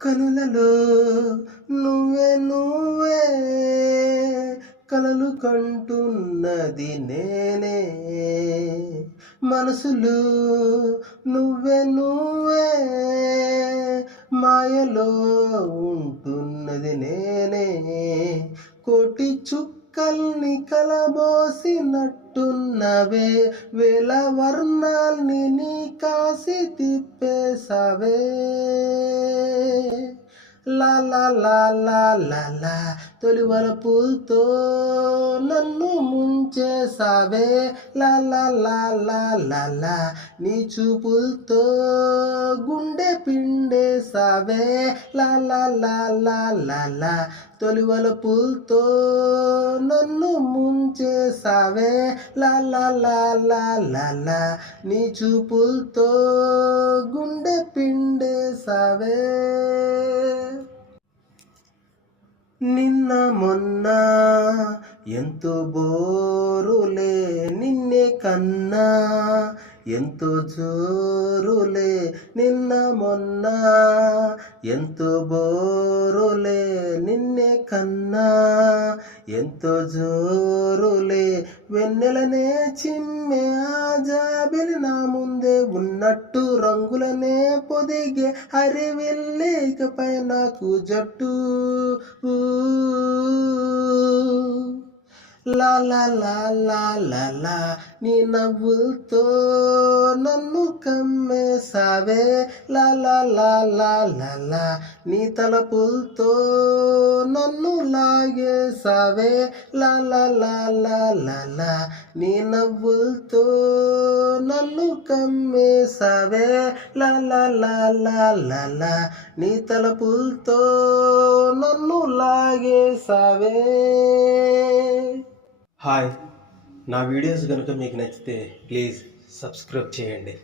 కనులలో నువ్వే నువ్వే కలలు కంటున్నది నేనే. మనసులు నువ్వే నువ్వే మాయలో ఉంటున్నది నేనే. కోటి చుక్కల్ని కలబోసినట్టున్నవే వేల వర్ణాల్ని నీ కాసి తిప్పేసావే లా లా లా లా లా లా తొలి వలపులతో నన్ను ముంచేసావే లా లా లా లా లా లా నీ చూపులతో గుండె పిండేసావే లా లా లా లా లా లా తొలి వలపులతో నన్ను ముంచేసావే లా లా లా లా లా లా నీ చూపులతో నిన్న మొన్న ఎంతో బోరులే నిన్నే కన్నా ఎంతో జోరులే నిన్న మొన్న ఎంతో బోరులే నిన్నే కన్నా ఎంతో జోరులే వెన్నెలనే చిమ్మే ఆ జాబిలి నా ముందే ఉన్నట్టు రంగులనే పొదిగే హరి వెళ్ళేకపై నాకు జట్టు ఊ. లా లా లా లా లా లా నీ నవ్వులతో నన్ను కమ్మేసావే లా లా లా లా లా లా నీ తలపులతో నన్ను లాగేసావే లా లా లా లా లా లా నీ నవ్వులతో నన్ను కమ్మేసావే లా లా లా లా లా లా నీ తలపులతో నన్ను లాగేసావే హాయ్. నా వీడియోస్ కనుక మీకు నచ్చితే ప్లీజ్ సబ్స్క్రైబ్ చేయండి.